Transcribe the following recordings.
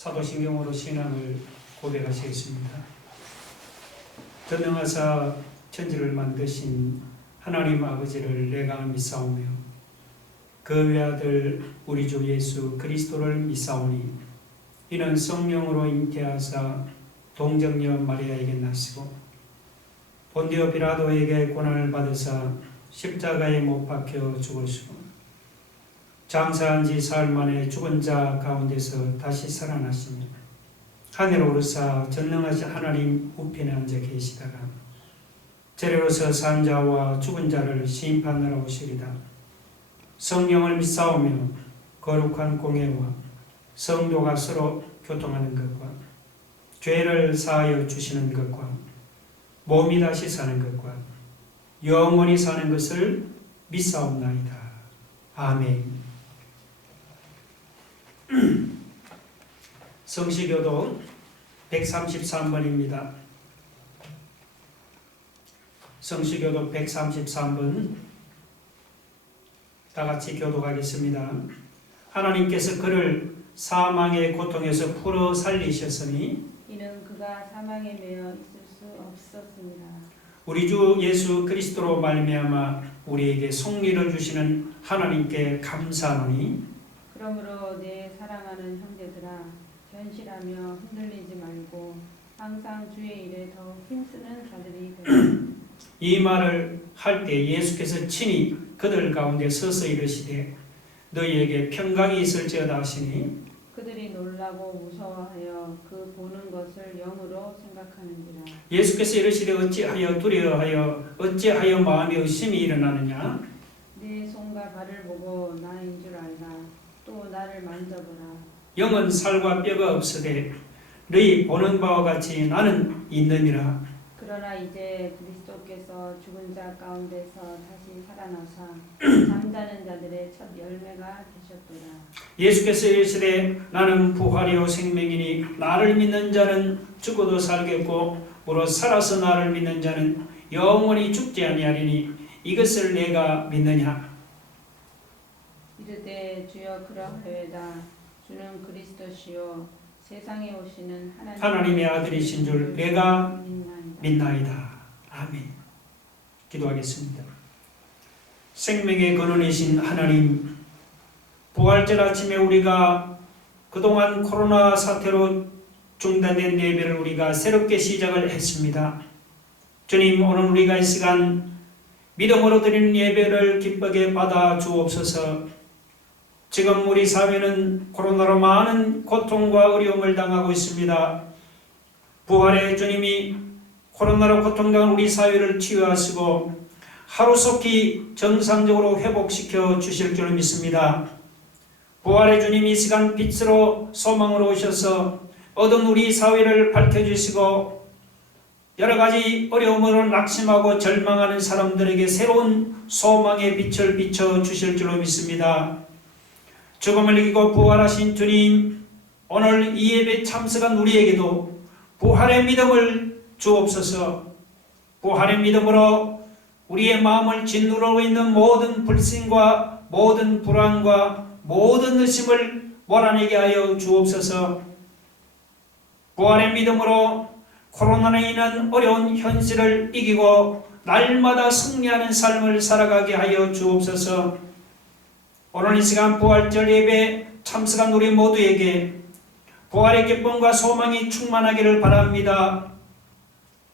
사도신경으로 신앙을 고백하시겠습니다. 전능하사 천지를 만드신 하나님 아버지를 내가 믿사오며 그 외아들 우리 주 예수 그리스도를 믿사오니 이는 성령으로 잉태하사 동정녀 마리아에게 나시고 본디오 빌라도에게 고난을 받으사 십자가에 못 박혀 죽으시고 장사한 지 사흘 만에 죽은 자 가운데서 다시 살아나시며 하늘로 오르사 전능하신 하나님 우편에 앉아 계시다가 재래로서 산 자와 죽은 자를 심판하러 오시리다. 성령을 믿사오며 거룩한 공예와 성도가 서로 교통하는 것과 죄를 사하여 주시는 것과 몸이 다시 사는 것과 영원히 사는 것을 믿사옵나이다. 아멘. 성시교독 133번입니다. 성시교독 133번 다같이 교독하겠습니다. 하나님께서 그를 사망의 고통에서 풀어 살리셨으니 이는 그가 사망에 매여 있을 수 없었습니다. 우리 주 예수 그리스도로 말미암아 우리에게 속리를 주시는 하나님께 감사하노니 그러므로 내 사랑하는 형제들아 견실하며 흔들리지 말고 항상 주의 일에 더욱 힘쓰는 자들이 되라. 이 말을 할 때 예수께서 친히 그들 가운데 서서 이르시되 너희에게 평강이 있을지어다 하시니 그들이 놀라고 무서워하여 그 보는 것을 영으로 생각하는지라. 예수께서 이르시되 어찌하여 두려워하여 어찌하여 마음에 의심이 일어나느냐. 내 손과 발을 보고 나인 줄 알라. 또 나를 만져보라. 영은 살과 뼈가 없으되 너희 보는 바와 같이 나는 있느니라. 그러나 이제 그리스도께서 죽은 자 가운데서 다시 살아나사 잠자는 자들의 첫 열매가 되셨도다. 예수께서 이르시되 나는 부활이요 생명이니 나를 믿는 자는 죽어도 살겠고 무릇 살아서 나를 믿는 자는 영원히 죽지 아니하리니 이것을 내가 믿느냐. 이르되 주여 그러하여다. 주는 그리스도시요 세상에 오시는 하나님의 아들이신 줄 내가 믿나이다. 아멘. 기도하겠습니다. 생명의 근원이신 하나님, 부활절 아침에 우리가 그동안 코로나 사태로 중단된 예배를 우리가 새롭게 시작을 했습니다. 주님, 오늘 우리가 이 시간 믿음으로 드리는 예배를 기쁘게 받아 주옵소서. 지금 우리 사회는 코로나로 많은 고통과 어려움을 당하고 있습니다. 부활의 주님이 코로나로 고통당한 우리 사회를 치유하시고 하루속히 정상적으로 회복시켜 주실 줄 믿습니다. 부활의 주님이 이 시간 빛으로 소망으로 오셔서 어두운 우리 사회를 밝혀주시고 여러 가지 어려움으로 낙심하고 절망하는 사람들에게 새로운 소망의 빛을 비춰 주실 줄 믿습니다. 죽음을 이기고 부활하신 주님, 오늘 이 예배 참석한 우리에게도 부활의 믿음을 주옵소서. 부활의 믿음으로 우리의 마음을 짓누르고 있는 모든 불신과 모든 불안과 모든 의심을 몰아내게 하여 주옵소서. 부활의 믿음으로 코로나로 인한 어려운 현실을 이기고 날마다 승리하는 삶을 살아가게 하여 주옵소서. 오늘 이 시간 부활절 예배 참석한 우리 모두에게 부활의 기쁨과 소망이 충만하기를 바랍니다.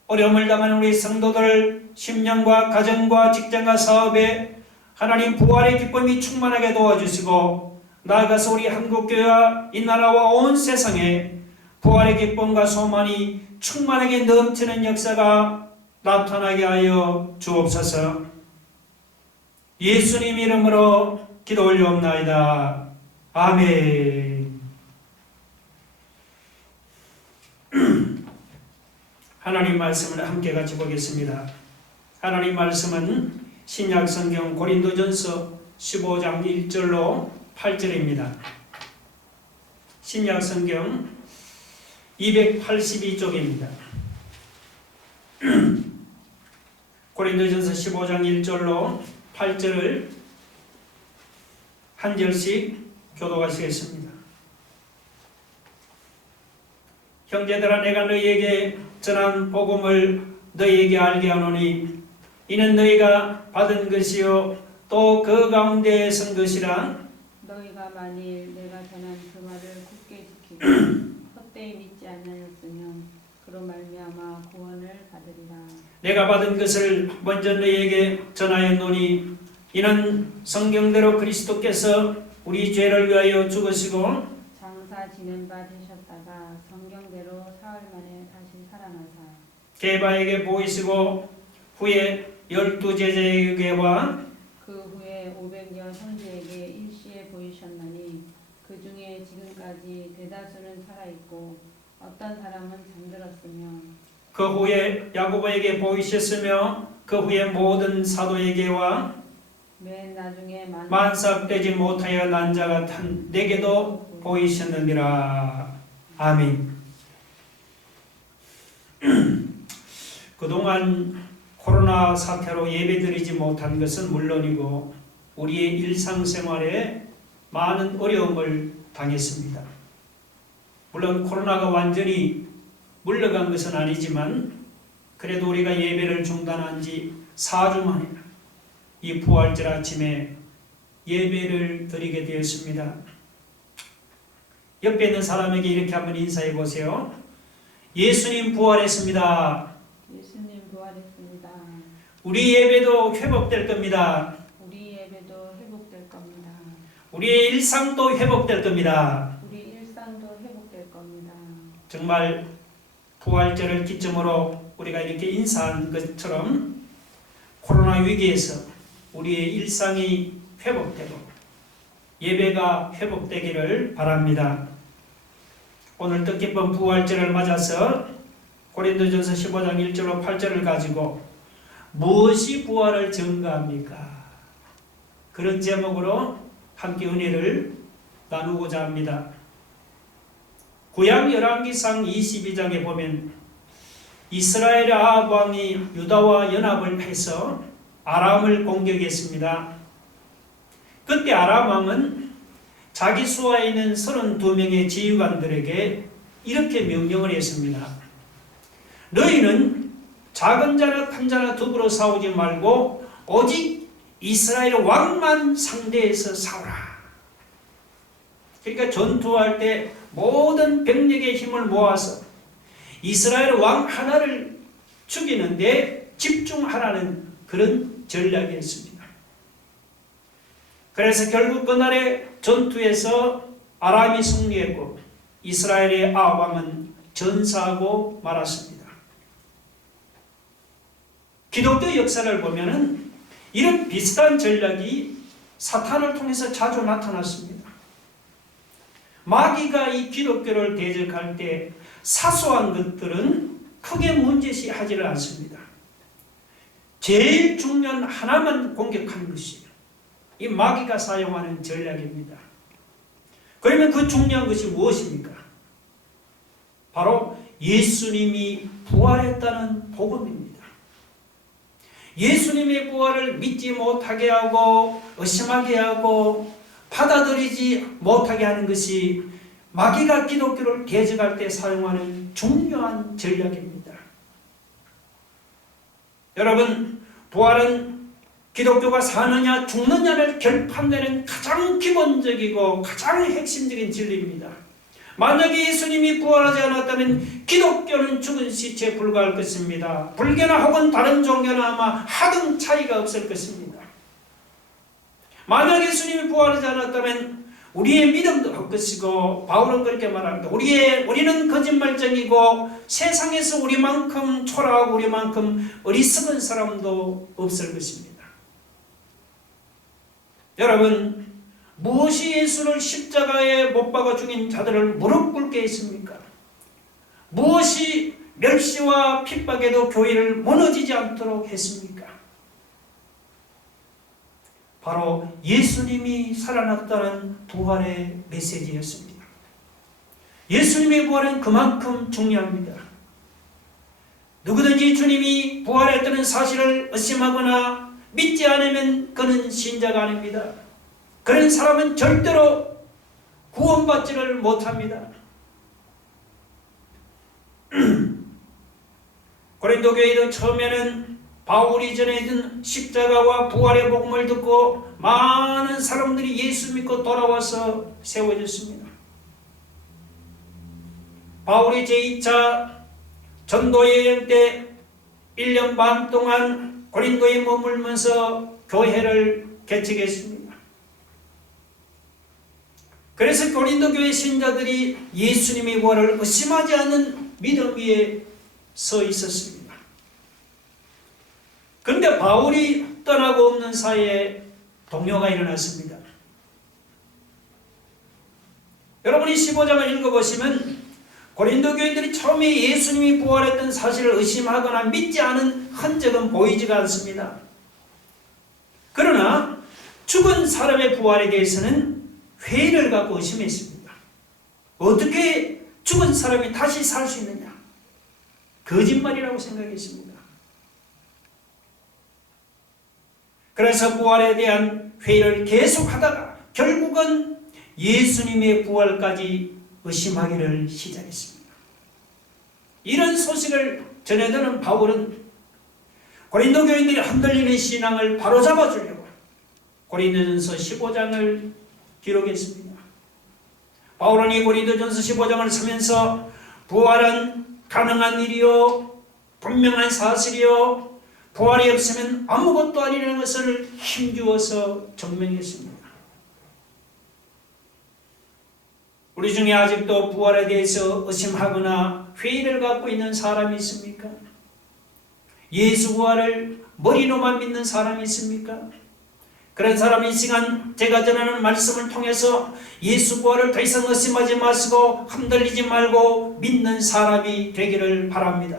어려움을 당하는 우리 성도들 심령과 가정과 직장과 사업에 하나님 부활의 기쁨이 충만하게 도와주시고 나아가서 우리 한국교회와 이 나라와 온 세상에 부활의 기쁨과 소망이 충만하게 넘치는 역사가 나타나게 하여 주옵소서. 예수님 이름으로 기도 올려옵나이다. 아멘. 하나님 말씀을 함께 같이 보겠습니다. 하나님 말씀은 신약 성경 고린도전서 15장 1절로 8절입니다. 신약 성경 282쪽입니다. 고린도전서 15장 1절로 8절을 한 절씩 교독하시겠습니다. 형제들아 내가 너희에게 전한 복음을 너희에게 알게 하노니 이는 너희가 받은 것이요 또 그 가운데 선 것이라. 너희가 만일 내가 전한 그 말을 굳게 지키고 헛되이 믿지 아니하였으면 그로 말미암아 구원을 받으리라. 내가 받은 것을 먼저 너희에게 전하였노니 이는 성경대로 그리스도께서 우리 죄를 위하여 죽으시고 장사 지낸 바 되셨다가 성경대로 사흘 만에 다시 살아나사 게바에게 보이시고 후에 12제자에게와 그 후에 500여 형제에게 일시에 보이셨나니 그 중에 지금까지 대다수는 살아있고 어떤 사람은 잠들었으며 그 후에 야고보에게 보이셨으며 그 후에 모든 사도에게와 맨 나중에 만삭되지 못하여 난 자가 탄 내게도 보이셨느니라. 아멘. 그동안 코로나 사태로 예배드리지 못한 것은 물론이고 우리의 일상생활에 많은 어려움을 당했습니다. 물론 코로나가 완전히 물러간 것은 아니지만 그래도 우리가 예배를 중단한 지 4주 만에 이 부활절 아침에 예배를 드리게 되었습니다. 옆에 있는 사람에게 이렇게 한번 인사해 보세요. 예수님 부활했습니다. 예수님 부활했습니다. 우리 예배도 회복될 겁니다. 우리 예배도 회복될 겁니다. 우리의 일상도 회복될 겁니다. 우리 일상도 회복될 겁니다. 정말 부활절을 기점으로 우리가 이렇게 인사한 것처럼 코로나 위기에서 우리의 일상이 회복되고 예배가 회복되기를 바랍니다. 오늘 뜻깊은 부활절을 맞아서 고린도전서 15장 1절로 8절을 가지고 무엇이 부활을 증거합니까? 그런 제목으로 함께 은혜를 나누고자 합니다. 구약 열왕기상 22장에 보면 이스라엘의 아합 왕이 유다와 연합을 해서 아람을 공격했습니다. 그때 아람 왕은 자기 수하에 있는 32명의 지휘관들에게 이렇게 명령을 했습니다. 너희는 작은 자나 큰 자나 더불어 싸우지 말고 오직 이스라엘 왕만 상대해서 싸우라. 그러니까 전투할 때 모든 병력의 힘을 모아서 이스라엘 왕 하나를 죽이는데 집중하라는 그런 전략이었습니다. 그래서 결국 그날의 전투에서 아람이 승리했고 이스라엘의 아합 왕은 전사하고 말았습니다. 기독교 역사를 보면은 이런 비슷한 전략이 사탄을 통해서 자주 나타났습니다. 마귀가 이 기독교를 대적할 때 사소한 것들은 크게 문제시하지를 않습니다. 제일 중요한 하나만 공격하는 것이 이 마귀가 사용하는 전략입니다. 그러면 그 중요한 것이 무엇입니까? 바로 예수님이 부활했다는 복음입니다. 예수님의 부활을 믿지 못하게 하고 의심하게 하고 받아들이지 못하게 하는 것이 마귀가 기독교를 대적할 때 사용하는 중요한 전략입니다. 여러분, 부활은 기독교가 사느냐 죽느냐를 결판내는 가장 기본적이고 가장 핵심적인 진리입니다. 만약에 예수님이 부활하지 않았다면 기독교는 죽은 시체에 불과할 것입니다. 불교나 혹은 다른 종교나 아마 하등 차이가 없을 것입니다. 만약 예수님이 부활하지 않았다면 우리의 믿음도 헛것이고 바울은 그렇게 말합니다. 우리는 거짓말쟁이고 세상에서 우리만큼 초라하고 우리만큼 어리석은 사람도 없을 것입니다. 여러분, 무엇이 예수를 십자가에 못 박아 죽인 자들을 무릎 꿇게 했습니까? 무엇이 멸시와 핍박에도 교회를 무너지지 않도록 했습니까? 바로 예수님이 살아났다는 부활의 메시지였습니다. 예수님의 부활은 그만큼 중요합니다. 누구든지 주님이 부활했다는 사실을 의심하거나 믿지 않으면 그는 신자가 아닙니다. 그런 사람은 절대로 구원받지를 못합니다. 고린도 교회도 처음에는 바울이 전해준 십자가와 부활의 복음을 듣고 많은 사람들이 예수 믿고 돌아와서 세워졌습니다. 바울이 제2차 전도 여행 때 1년 반 동안 고린도에 머물면서 교회를 개척했습니다. 그래서 고린도 교회 신자들이 예수님의 부활을 의심하지 않는 믿음 위에 서 있었습니다. 그런데 바울이 떠나고 없는 사이에 동요가 일어났습니다. 여러분이 15장을 읽어보시면 고린도 교인들이 처음에 예수님이 부활했던 사실을 의심하거나 믿지 않은 흔적은 보이지가 않습니다. 그러나 죽은 사람의 부활에 대해서는 회의를 갖고 의심했습니다. 어떻게 죽은 사람이 다시 살 수 있느냐? 거짓말이라고 생각했습니다. 그래서 부활에 대한 회의를 계속하다가 결국은 예수님의 부활까지 의심하기를 시작했습니다. 이런 소식을 전해드는 바울은 고린도 교인들이 흔들리는 신앙을 바로잡아 주려고 고린도전서 15장을 기록했습니다. 바울은 이 고린도전서 15장을 쓰면서 부활은 가능한 일이요, 분명한 사실이요, 부활이 없으면 아무것도 아니라는 것을 힘주어서 증명했습니다. 우리 중에 아직도 부활에 대해서 의심하거나 회의를 갖고 있는 사람이 있습니까? 예수 부활을 머리로만 믿는 사람이 있습니까? 그런 사람이 이 시간 제가 전하는 말씀을 통해서 예수 부활을 더 이상 의심하지 마시고 흔들리지 말고 믿는 사람이 되기를 바랍니다.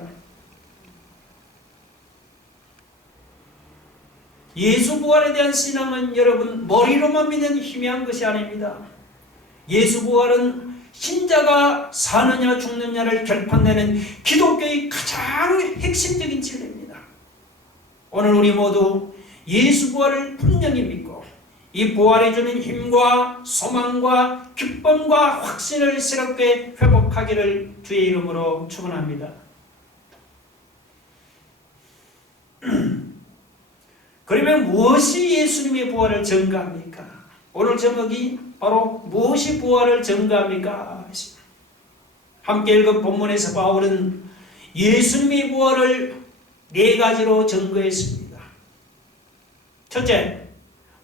예수 부활에 대한 신앙은 여러분 머리로만 믿는 희미한 것이 아닙니다. 예수 부활은 신자가 사느냐 죽느냐를 결판내는 기독교의 가장 핵심적인 진리입니다. 오늘 우리 모두 예수 부활을 분명히 믿고 이 부활이 주는 힘과 소망과 기쁨과 확신을 새롭게 회복하기를 주의 이름으로 축원합니다. 그러면 무엇이 예수님의 부활을 증거합니까? 오늘 제목이 바로 무엇이 부활을 증거합니까? 함께 읽은 본문에서 바울은 예수님의 부활을 네 가지로 증거했습니다. 첫째,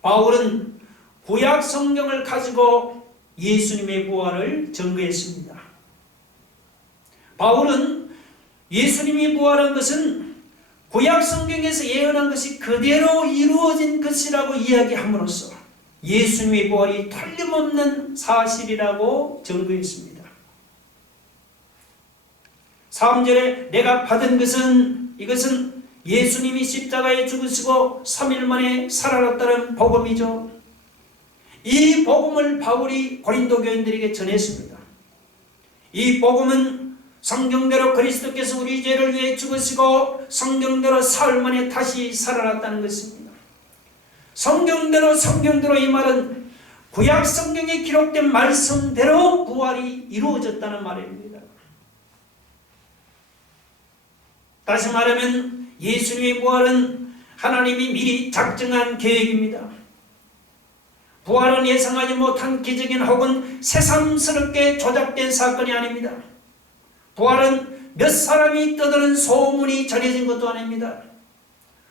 바울은 구약 성경을 가지고 예수님의 부활을 증거했습니다. 바울은 예수님이 부활한 것은 구약 성경에서 예언한 것이 그대로 이루어진 것이라고 이야기함으로써 예수님의 부활이 틀림없는 사실이라고 증거했습니다. 3절에 내가 받은 것은 이것은 예수님이 십자가에 죽으시고 3일 만에 살아났다는 복음이죠. 이 복음을 바울이 고린도 교인들에게 전했습니다. 이 복음은 성경대로 그리스도께서 우리 죄를 위해 죽으시고 성경대로 사흘 만에 다시 살아났다는 것입니다. 성경대로 이 말은 구약 성경에 기록된 말씀대로 부활이 이루어졌다는 말입니다. 다시 말하면 예수님의 부활은 하나님이 미리 작정한 계획입니다. 부활은 예상하지 못한 기적인 혹은 새삼스럽게 조작된 사건이 아닙니다. 부활은 몇 사람이 떠드는 소문이 전해진 것도 아닙니다.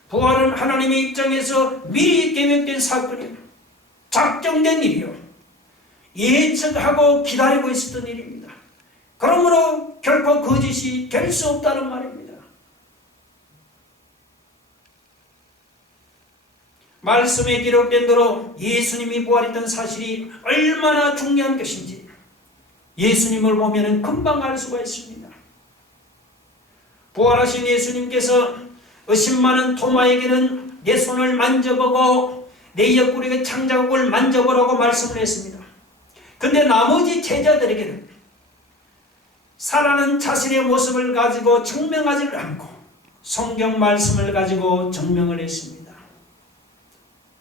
부활은 하나님의 입장에서 미리 계획된 사건이요, 작정된 일이요, 예측하고 기다리고 있었던 일입니다. 그러므로 결코 거짓이 될 수 없다는 말입니다. 말씀에 기록된 대로 예수님이 부활했던 사실이 얼마나 중요한 것인지 예수님을 보면 금방 알 수가 있습니다. 부활하신 예수님께서 의심 많은 토마에게는 내 손을 만져보고 내 옆구리의 창자국을 만져보라고 말씀을 했습니다. 그런데 나머지 제자들에게는 살아난 자신의 모습을 가지고 증명하지 않고 성경 말씀을 가지고 증명을 했습니다.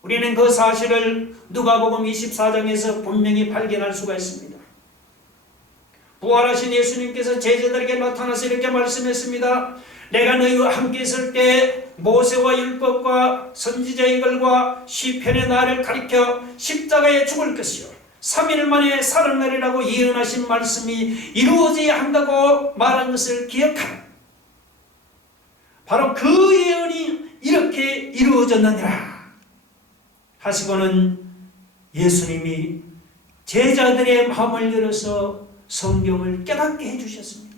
우리는 그 사실을 누가복음 24장에서 분명히 발견할 수가 있습니다. 부활하신 예수님께서 제자들에게 나타나서 이렇게 말씀했습니다. 내가 너희와 함께 있을 때 모세와 율법과 선지자의 글과 시편의 나를 가리켜 십자가에 죽을 것이요 3일 만에 살아나리라고 예언하신 말씀이 이루어져야 한다고 말한 것을 기억하라. 바로 그 예언이 이렇게 이루어졌느니라 하시고는 예수님이 제자들의 마음을 열어서 성경을 깨닫게 해주셨습니다.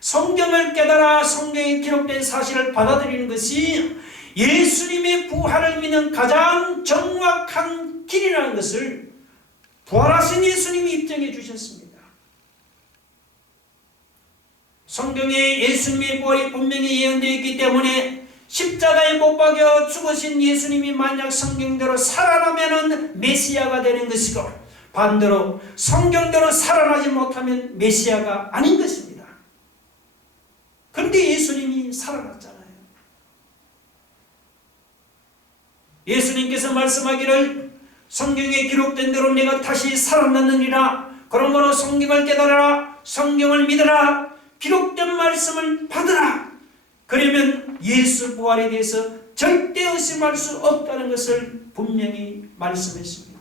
성경을 깨달아 성경에 기록된 사실을 받아들이는 것이 예수님의 부활을 믿는 가장 정확한 길이라는 것을 부활하신 예수님이 입증해 주셨습니다. 성경에 예수님의 부활이 분명히 예언되어 있기 때문에 십자가에 못 박여 죽으신 예수님이 만약 성경대로 살아나면 메시아가 되는 것이고 반대로 성경대로 살아나지 못하면 메시아가 아닌 것입니다. 그런데 예수님이 살아났잖아요. 예수님께서 말씀하기를 성경에 기록된 대로 내가 다시 살아났느니라. 그러므로 성경을 깨달아라. 성경을 믿어라. 기록된 말씀을 받으라. 그러면 예수 부활에 대해서 절대 의심할 수 없다는 것을 분명히 말씀했습니다.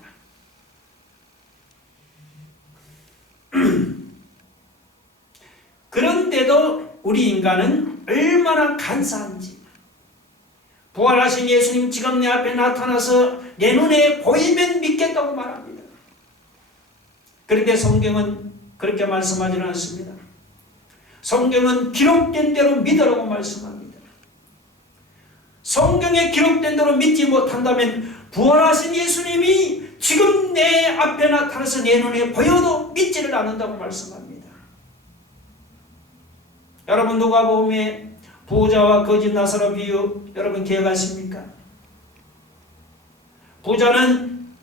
그런데도 우리 인간은 얼마나 간사한지, 부활하신 예수님 지금 내 앞에 나타나서 내 눈에 보이면 믿겠다고 말합니다. 그런데 성경은 그렇게 말씀하지는 않습니다. 성경은 기록된 대로 믿으라고 말씀합니다. 성경에 기록된 대로 믿지 못한다면 부활하신 예수님이 지금 내 앞에 나타나서 내 눈에 보여도 믿지를 않는다고 말씀합니다. 여러분 누가복음에 부자와 거짓 나사로 비유 여러분 기억하십니까? 부자는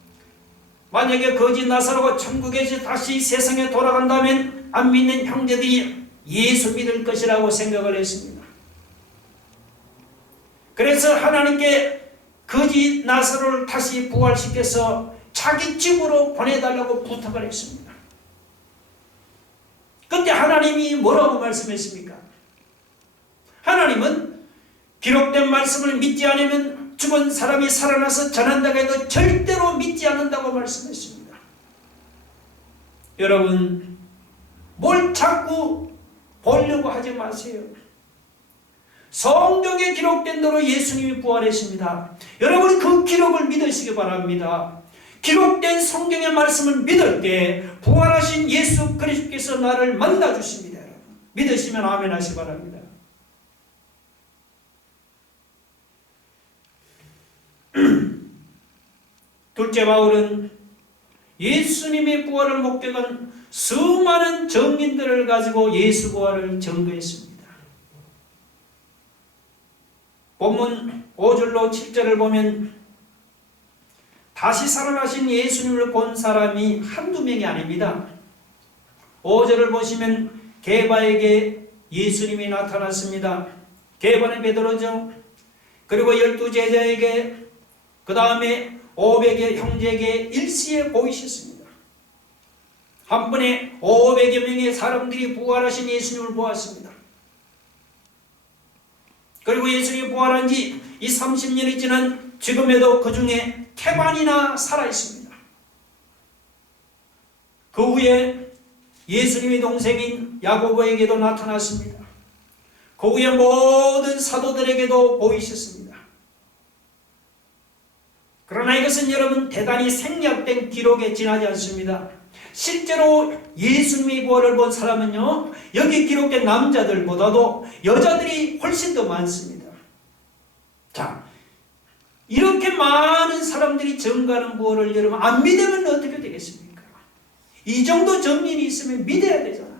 만약에 거짓 나사로가 천국에서 다시 세상에 돌아간다면 안 믿는 형제들이 예수 믿을 것이라고 생각을 했습니다. 그래서 하나님께 거짓 나사로를 다시 부활시켜서 자기 집으로 보내달라고 부탁을 했습니다. 그런데 하나님이 뭐라고 말씀했습니까? 하나님은 기록된 말씀을 믿지 않으면 죽은 사람이 살아나서 전한다고 해도 절대로 믿지 않는다고 말씀했습니다. 여러분 뭘 자꾸 보려고 하지 마세요. 성경에 기록된 대로 예수님이 부활했습니다. 여러분 그 기록을 믿으시기 바랍니다. 기록된 성경의 말씀을 믿을 때 부활하신 예수 그리스도께서 나를 만나주십니다. 여러분. 믿으시면 아멘 하시기 바랍니다. 둘째 바울은 예수님의 부활을 목격한 수많은 증인들을 가지고 예수 부활을 증거했습니다. 본문 5절로 7절을 보면 다시 살아나신 예수님을 본 사람이 한두 명이 아닙니다. 5절을 보시면 게바에게 예수님이 나타났습니다. 게바는 베드로죠. 그리고 12제자에게 그 다음에 500여 형제에게 일시에 보이셨습니다. 한 번에 500여 명의 사람들이 부활하신 예수님을 보았습니다. 그리고 예수님이 부활한 지 이 30년이 지난 지금에도 그 중에 태반이나 살아있습니다. 그 후에 예수님의 동생인 야고보에게도 나타났습니다. 그 후에 모든 사도들에게도 보이셨습니다. 그러나 이것은 여러분 대단히 생략된 기록에 지나지 않습니다. 실제로 예수님의 부활을 본 사람은요, 여기 기록된 남자들보다도 여자들이 훨씬 더 많습니다. 자, 이렇게 많은 사람들이 증거하는 부활을 여러분 안 믿으면 어떻게 되겠습니까? 이 정도 정인이 있으면 믿어야 되잖아요.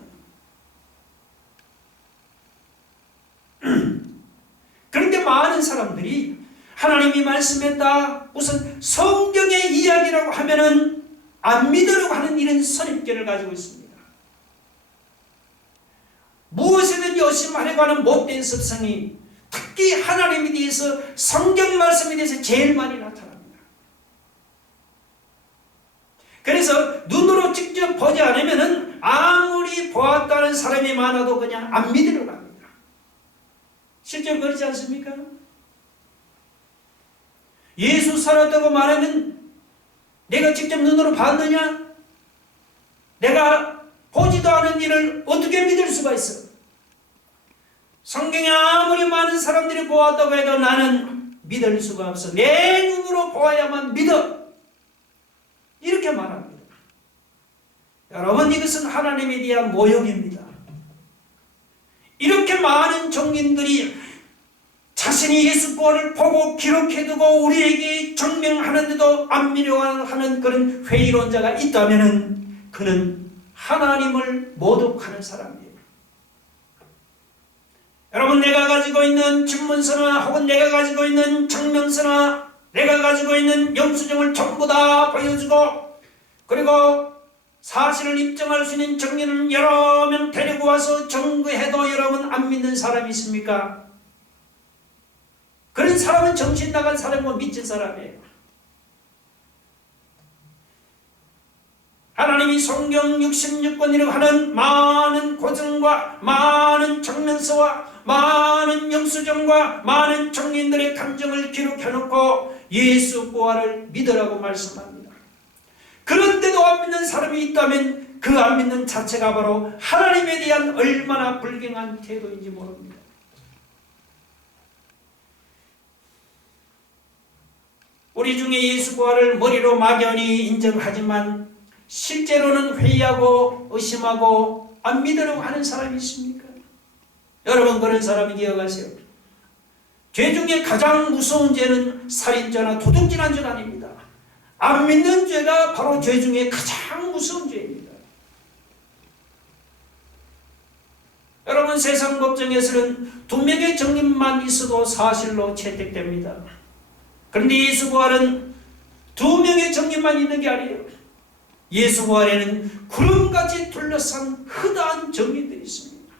그런데 많은 사람들이 하나님이 말씀했다, 무슨 성경의 이야기라고 하면은 안 믿으려고 하는 이런 선입견을 가지고 있습니다. 무엇이든 요심하려고 하는 못된 습성이 특히 하나님에 대해서 성경 말씀에 대해서 제일 많이 나타납니다. 그래서 눈으로 직접 보지 않으면은 아무리 보았다는 사람이 사람이 많아도 그냥 안 믿으러 갑니다. 실제로 그렇지 않습니까? 예수 살았다고 말하면 내가 직접 눈으로 봤느냐? 내가 보지도 않은 일을 어떻게 믿을 수가 있어? 성경에 아무리 많은 사람들이 보았다고 해도 나는 믿을 수가 없어. 내 눈으로 보아야만 믿어. 이렇게 말합니다. 여러분, 이것은 하나님에 대한 모욕입니다. 이렇게 많은 종인들이 자신이 예수 부활을 보고 기록해두고 우리에게 증명하는데도 안 믿어하는 그런 회의론자가 있다면 그는 하나님을 모독하는 사람이에요. 여러분, 내가 가지고 있는 집문서나 혹은 내가 가지고 있는 증명서나 내가 가지고 있는 영수증을 전부 다 보여주고 그리고 사실을 입증할 수 있는 증인을 여러 명 데리고 와서 증거해도 여러분 안 믿는 사람이 있습니까? 그런 사람은 정신 나간 사람이고 미친 사람이에요. 하나님이 성경 66권이라고 하는 많은 고증과 많은 증명서와 많은 영수증과 많은 증인들의 감정을 기록해놓고 예수 부활을 믿으라고 말씀합니다. 그런데도 안 믿는 사람이 있다면 그 안 믿는 자체가 바로 하나님에 대한 얼마나 불경한 태도인지 모릅니다. 우리 중에 예수 부활을 머리로 막연히 인정하지만 실제로는 회의하고 의심하고 안 믿으려고 하는 사람이 있습니까? 여러분, 그런 사람이 기억하세요. 죄 중에 가장 무서운 죄는 살인죄나 도둑질한 죄가 아닙니다. 안 믿는 죄가 바로 죄 중에 가장 무서운 죄입니다. 여러분, 세상 법정에서는 2명의 증인만 있어도 사실로 채택됩니다. 그런데 예수 부활은 2명의 증인만 있는 게 아니에요. 예수 부활에는 구름같이 둘러싼 허다한 증인들이 있습니다.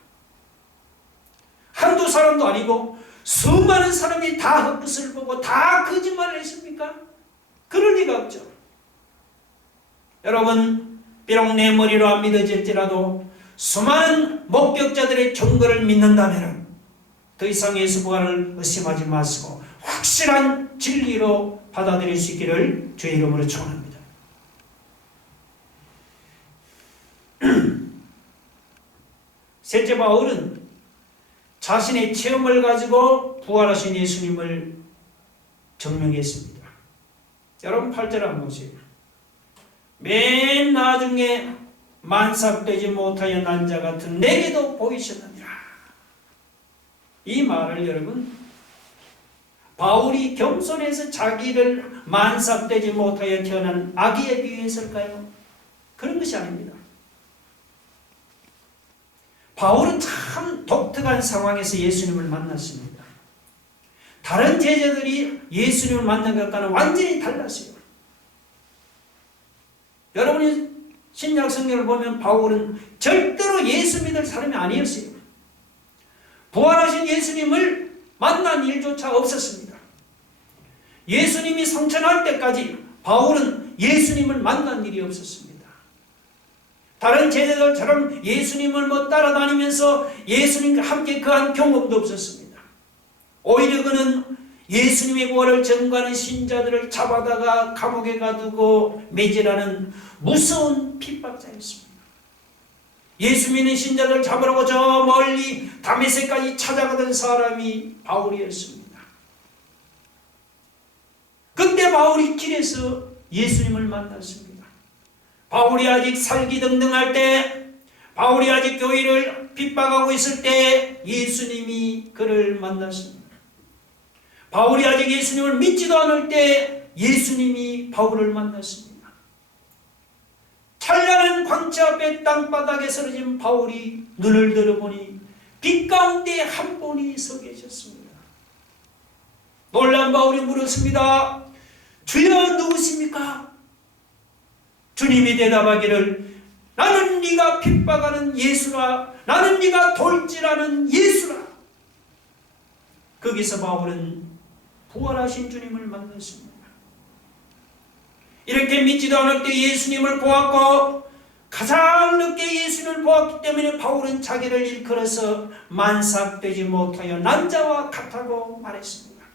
한두 사람도 아니고 수많은 사람이 다 헛것을 보고 다 거짓말을 했습니까? 그럴 리가 없죠. 여러분, 비록 내 머리로 안 믿어질지라도 수많은 목격자들의 증거를 믿는다면 더 이상 예수 부활을 의심하지 마시고 확실한 진리로 받아들일 수 있기를 주의 이름으로 축원합니다. 셋째, 바울은 자신의 체험을 가지고 부활하신 예수님을 증명했습니다. 여러분, 8절 한번 보세요. 맨 나중에 만삭되지 못하여 난 자 같은 내게도 보이셨느니라. 이 말을 여러분, 바울이 겸손해서 자기를 만삭되지 못하여 태어난 아기에 비유했을까요? 그런 것이 아닙니다. 바울은 참 독특한 상황에서 예수님을 만났습니다. 다른 제자들이 예수님을 만난 것과는 완전히 달랐어요. 여러분이 신약 성경을 보면 바울은 절대로 예수 믿을 사람이 아니었어요. 부활하신 예수님을 만난 일조차 없었습니다. 예수님이 성천할 때까지 바울은 예수님을 만난 일이 없었습니다. 다른 제자들처럼 예수님을 따라다니면서 예수님과 함께 거한 경험도 없었습니다. 오히려 그는 예수님의 부활을 전가하는 신자들을 잡아다가 감옥에 가두고 매질하는 무서운 핍박자였습니다. 예수 믿는 신자들 잡으려고 저 멀리 다메섹까지 찾아가던 사람이 바울이었습니다. 그때 바울이 길에서 예수님을 만났습니다. 바울이 아직 살기등등할 때, 바울이 아직 교회를 핍박하고 있을 때 예수님이 그를 만났습니다. 바울이 아직 예수님을 믿지도 않을 때 예수님이 바울을 만났습니다. 찬란한 광채 앞에 땅바닥에 쓰러진 바울이 눈을 들어보니 빛 가운데 한 분이 서 계셨습니다. 놀란 바울이 물었습니다. 주여, 누구십니까? 주님이 대답하기를 나는 네가 핍박하는 예수라, 나는 네가 돌질하는 예수라. 거기서 바울은 부활하신 주님을 만났습니다. 이렇게 믿지도 않을 때 예수님을 보았고 가장 아름답게 예수를 보았기 때문에 바울은 자기를 일컬어서 만삭되지 못하여 난자와 같다고 말했습니다.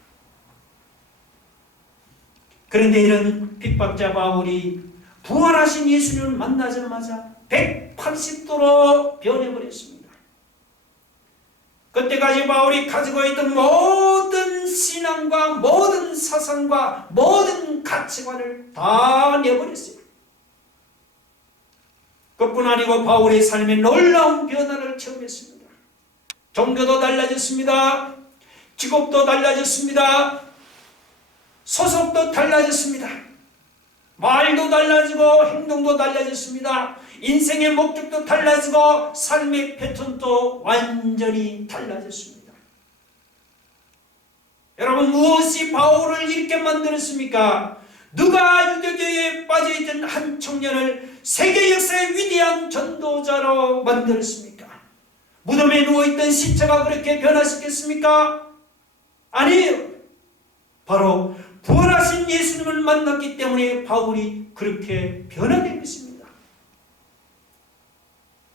그런데 이런 핍박자 바울이 부활하신 예수님을 만나자마자 180도로 변해버렸습니다. 그때까지 바울이 가지고 있던 모든 신앙과 모든 사상과 모든 가치관을 다 내버렸어요. 그뿐 아니고 바울의 삶에 놀라운 변화를 체험했습니다. 종교도 달라졌습니다. 직업도 달라졌습니다. 소속도 달라졌습니다. 말도 달라지고 행동도 달라졌습니다. 인생의 목적도 달라지고 삶의 패턴도 완전히 달라졌습니다. 여러분, 무엇이 바울을 이렇게 만들었습니까? 누가 유대교에 빠져있던 한 청년을 세계 역사의 위대한 전도자로 만들었습니까? 무덤에 누워있던 시체가 그렇게 변화시켰습니까? 아니에요. 바로 부활하신 예수님을 만났기 때문에 바울이 그렇게 변화된 것입니다.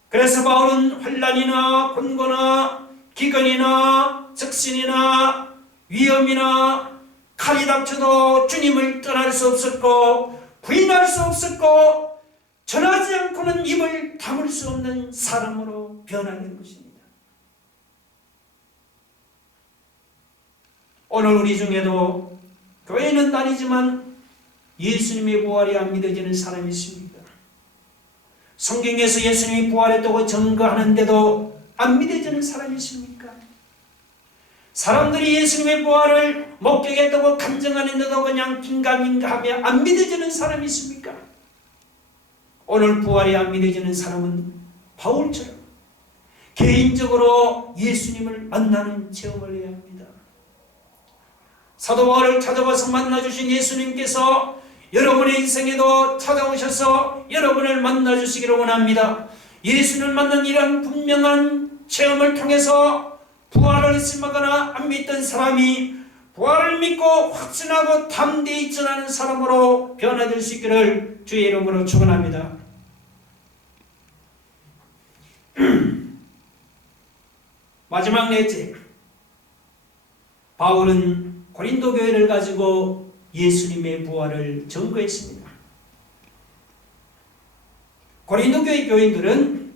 그래서 바울은 환난이나 곤고나 기근이나 적신이나 위험이나 칼이 닥쳐도 주님을 떠날 수 없었고 부인할 수 없었고 전하지 않고는 입을 다물 수 없는 사람으로 변화된 것입니다. 오늘 우리 중에도 교회는 다니지만 예수님의 부활이 안 믿어지는 사람이 있습니다. 성경에서 예수님이 부활했다고 증거하는데도 안 믿어지는 사람이 있습니까? 사람들이 예수님의 부활을 목격했다고 간증하는데도 그냥 긴가민가하며 안 믿어지는 사람이 있습니까? 오늘 부활이 안 믿어지는 사람은 바울처럼 개인적으로 예수님을 만나는 체험을 해야 합니다. 사도 바울을 찾아와서 만나주신 예수님께서 여러분의 인생에도 찾아오셔서 여러분을 만나주시기를 원합니다. 예수를 만난 이런 분명한 체험을 통해서 부활을 의심하거나 안 믿던 사람이 부활을 믿고 확신하고 담대히 전하는 사람으로 변화될 수 있기를 주의 이름으로 축원합니다. 마지막 넷째, 바울은 고린도 교회를 가지고 예수님의 부활을 증거했습니다. 고린도 교회 교인들은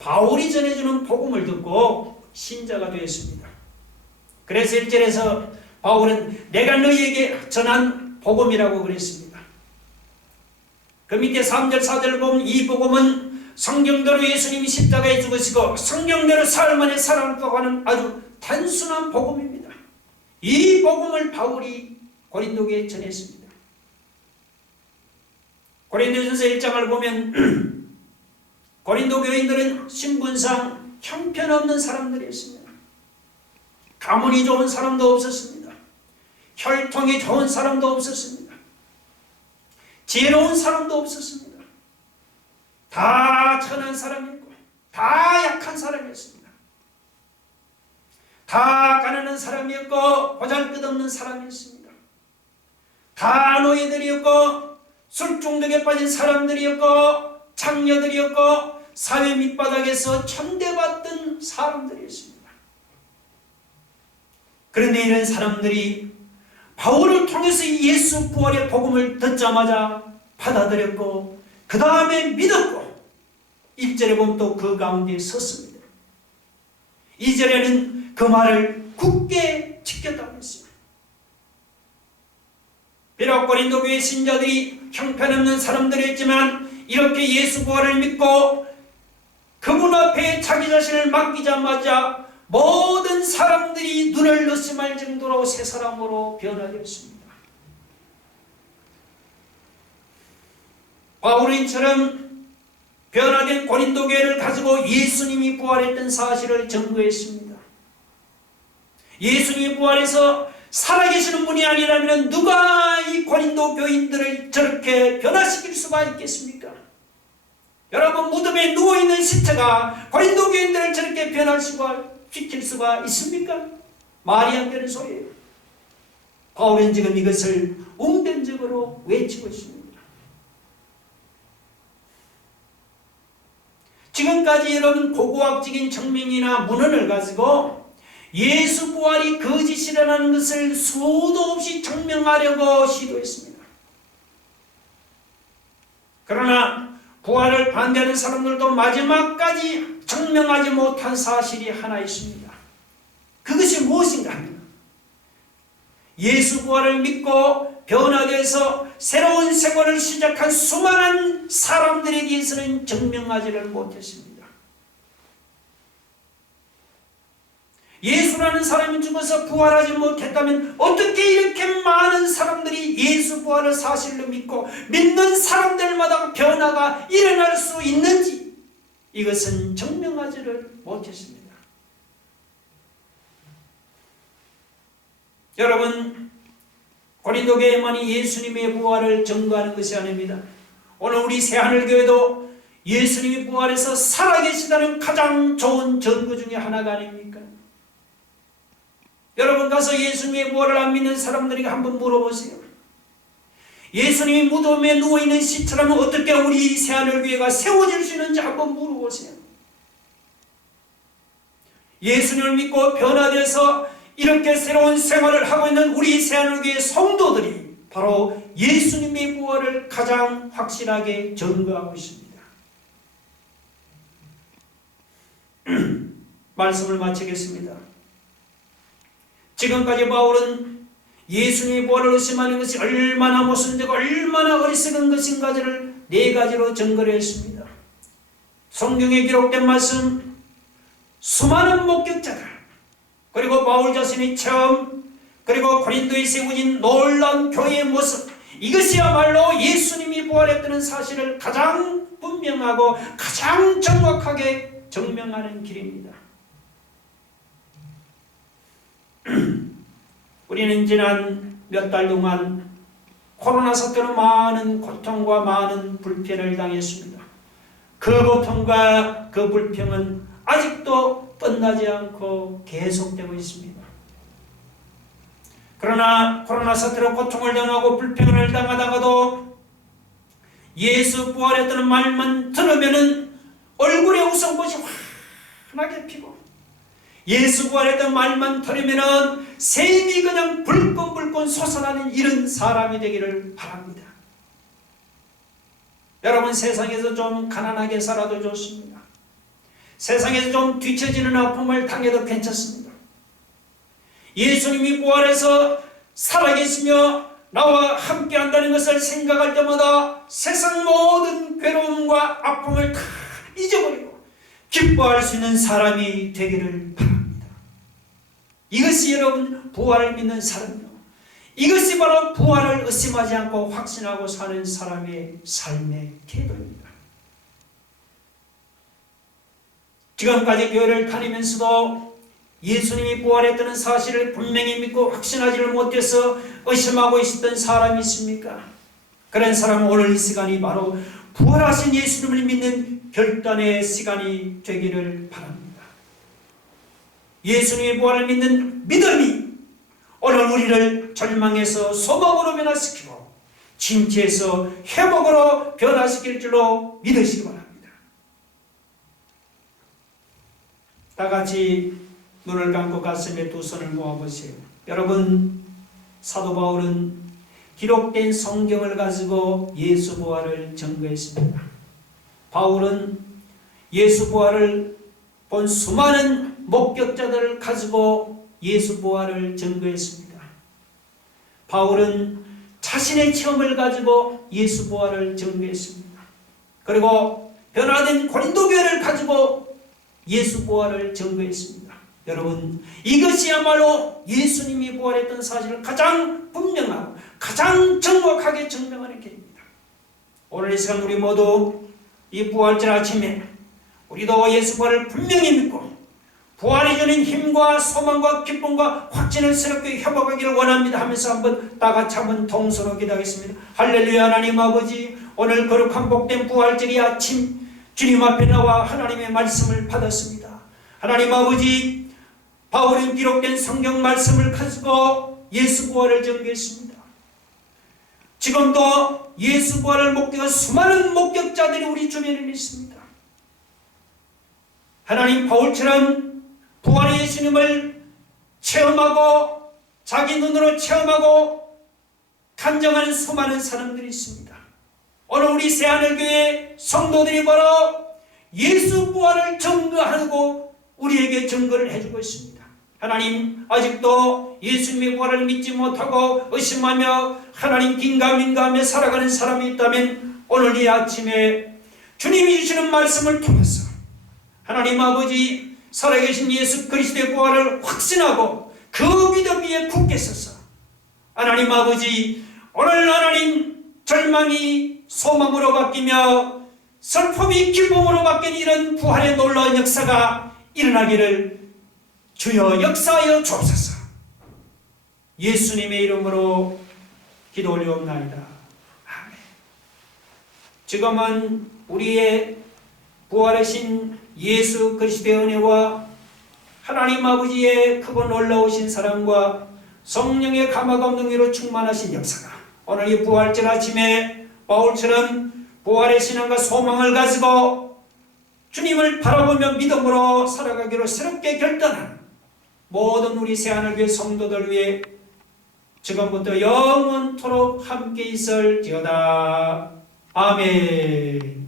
바울이 전해주는 복음을 듣고 신자가 되었습니다. 그래서 1절에서 바울은 내가 너희에게 전한 복음이라고 그랬습니다. 그 밑에 3절 4절 보면 이 복음은 성경대로 예수님이 십자가에 죽으시고 성경대로 사흘 만에 살아났다고 하는 아주 단순한 복음입니다. 이 복음을 바울이 고린도교에 전했습니다. 고린도전서 1장을 보면 고린도 교인들은 신분상 형편없는 사람들이었습니다. 가문이 좋은 사람도 없었습니다. 혈통이 좋은 사람도 없었습니다. 지혜로운 사람도 없었습니다. 다 천한 사람이었고 다 약한 사람이었습니다. 다 가난한 사람이었고 보잘것없는 사람이었습니다. 다 노예들이었고 술 중독에 빠진 사람들이었고 창녀들이었고 사회 밑바닥에서 천대받던 사람들이었습니다. 그런데 이런 사람들이 바울을 통해서 예수 부활의 복음을 듣자마자 받아들였고 그 다음에 믿었고 1절에 보면 또 그 가운데 섰습니다. 2절에는 그 말을 굳게 지켰다고 했습니다. 비록 고린도 교회 신자들이 형편없는 사람들이었지만 이렇게 예수 부활을 믿고 그분 앞에 자기 자신을 맡기자마자 모든 사람들이 눈을 의심할 정도로 새 사람으로 변화되었습니다. 바울인처럼 변화된 고린도 교회를 가지고 예수님이 부활했던 사실을 증거했습니다. 예수님이 부활해서 살아계시는 분이 아니라면 누가 이 고린도 교인들을 저렇게 변화시킬 수가 있겠습니까? 여러분, 무덤에 누워있는 시체가 고린도 교인들을 저렇게 변화시킬 수가 있습니까? 말이 안 되는 소리예요. 바울은 지금 이것을 웅변적으로 외치고 있습니다. 지금까지 여러분 고고학적인 증명이나 문헌을 가지고 예수 부활이 거짓이라는 것을 수도 없이 증명하려고 시도했습니다. 그러나 부활을 반대하는 사람들도 마지막까지 증명하지 못한 사실이 하나 있습니다. 그것이 무엇인가 하면 예수 부활을 믿고 변화돼서 새로운 생활을 시작한 수많은 사람들에 대해서는 증명하지를 못했습니다. 예수라는 사람이 죽어서 부활하지 못했다면 어떻게 이렇게 많은 사람들이 예수 부활을 사실로 믿고 믿는 사람들마다 변화가 일어날 수 있는지 이것은 증명하지를 못했습니다. 여러분, 고린도 교회만이 예수님의 부활을 증거하는 것이 아닙니다. 오늘 우리 새하늘교회도 예수님이 부활해서 살아계시다는 가장 좋은 증거 중에 하나가 아닙니까? 여러분 가서 예수님의 부활을 안 믿는 사람들에게 한번 물어보세요. 예수님이 무덤에 누워있는 시처럼 어떻게 우리 새하늘교회가 세워질 수 있는지 한번 물어보세요. 예수님을 믿고 변화돼서 이렇게 새로운 생활을 하고 있는 우리 새하늘교회 성도들이 바로 예수님의 부활을 가장 확실하게 증거하고 있습니다. 말씀을 마치겠습니다. 지금까지 바울은 예수님의 부활을 의심하는 것이 얼마나 모순되고 얼마나 어리석은 것인가를 네 가지로 증거를 했습니다. 성경에 기록된 말씀, 수많은 목격자들, 그리고 바울 자신의 체험, 그리고 고린도에 세워진 놀라운 교회의 모습, 이것이야말로 예수님이 부활했다는 사실을 가장 분명하고 가장 정확하게 증명하는 길입니다. 우리는 지난 몇 달 동안 코로나 사태로 많은 고통과 많은 불편을 당했습니다. 그 고통과 그 불평은 아직도 끝나지 않고 계속되고 있습니다. 그러나 코로나 사태로 고통을 당하고 불평을 당하다가도 예수 부활했다는 말만 들으면은 얼굴에 웃음꽃이 환하게 피고 예수 부활했다는 말만 들으면은 샘이 그냥 불끈불끈 솟아나는 이런 사람이 되기를 바랍니다. 여러분, 세상에서 좀 가난하게 살아도 좋습니다. 세상에서 좀 뒤처지는 아픔을 당해도 괜찮습니다. 예수님이 부활해서 살아계시며 나와 함께 한다는 것을 생각할 때마다 세상 모든 괴로움과 아픔을 다 잊어버리고 기뻐할 수 있는 사람이 되기를 바랍니다. 이것이 여러분 부활을 믿는 사람이요, 이것이 바로 부활을 의심하지 않고 확신하고 사는 사람의 삶의 태도입니다. 지금까지 교회를 다니면서도 예수님이 부활했다는 사실을 분명히 믿고 확신하지를 못해서 의심하고 있었던 사람이 있습니까? 그런 사람은 오늘 이 시간이 바로 부활하신 예수님을 믿는 결단의 시간이 되기를 바랍니다. 예수님의 부활을 믿는 믿음이 오늘 우리를 절망에서 소망으로 변화시키고 침체에서 회복으로 변화시킬 줄로 믿으시기 바랍니다. 다 같이 눈을 감고 가슴에 두 손을 모아보세요. 여러분, 사도 바울은 기록된 성경을 가지고 예수 부활을 증거했습니다. 바울은 예수 부활을 본 수많은 목격자들을 가지고 예수 부활을 증거했습니다. 바울은 자신의 체험을 가지고 예수 부활을 증거했습니다. 그리고 변화된 고린도 교회를 가지고 예수 부활을 증거했습니다. 여러분, 이것이야말로 예수님이 부활했던 사실을 가장 분명하고 가장 정확하게 증명하는 길입니다. 오늘 이 시간 우리 모두 이 부활절 아침에 우리도 예수 부활을 분명히 믿고 부활이 주는 힘과 소망과 기쁨과 확신을 새롭게 회복하기를 원합니다 하면서 한번 다 같이 한번 동서로 기도하겠습니다. 할렐루야. 하나님 아버지, 오늘 거룩한 복된 부활절이 아침 주님 앞에 나와 하나님의 말씀을 받았습니다. 하나님 아버지, 바울은 기록된 성경 말씀을 가지고 예수 부활을 증거했습니다. 지금도 예수 부활을 목격한 수많은 목격자들이 우리 주변에 있습니다. 하나님 바울처럼 부활의 예수님을 체험하고 자기 눈으로 체험하고 간증하는 수많은 사람들이 있습니다. 오늘 우리 새하늘교회 성도들이 바로 예수 부활을 증거하고 우리에게 증거를 해주고 있습니다. 하나님, 아직도 예수님의 부활을 믿지 못하고 의심하며 하나님 긴가민가하며 살아가는 사람이 있다면 오늘 이 아침에 주님이 주시는 말씀을 통해서 하나님 아버지 살아계신 예수 그리스도의 부활을 확신하고 그 믿음 위에 굳게 서서 하나님 아버지 오늘 하나님 절망이 소망으로 바뀌며 슬픔이 기쁨으로 바뀐 이런 부활의 놀라운 역사가 일어나기를 주여 역사하여 주옵소서. 예수님의 이름으로 기도 올리옵나이다. 아멘. 지금은 우리의 부활하신 예수 그리스도의 은혜와 하나님 아버지의 크고 놀라우신 사랑과 성령의 감화가 없는 위로 충만하신 역사가 오늘 이 부활절 아침에 바울처럼 부활의 신앙과 소망을 가지고 주님을 바라보며 믿음으로 살아가기로 새롭게 결단한 모든 우리 새하늘교회 성도들 위해 지금부터 영원토록 함께 있을지어다. 아멘.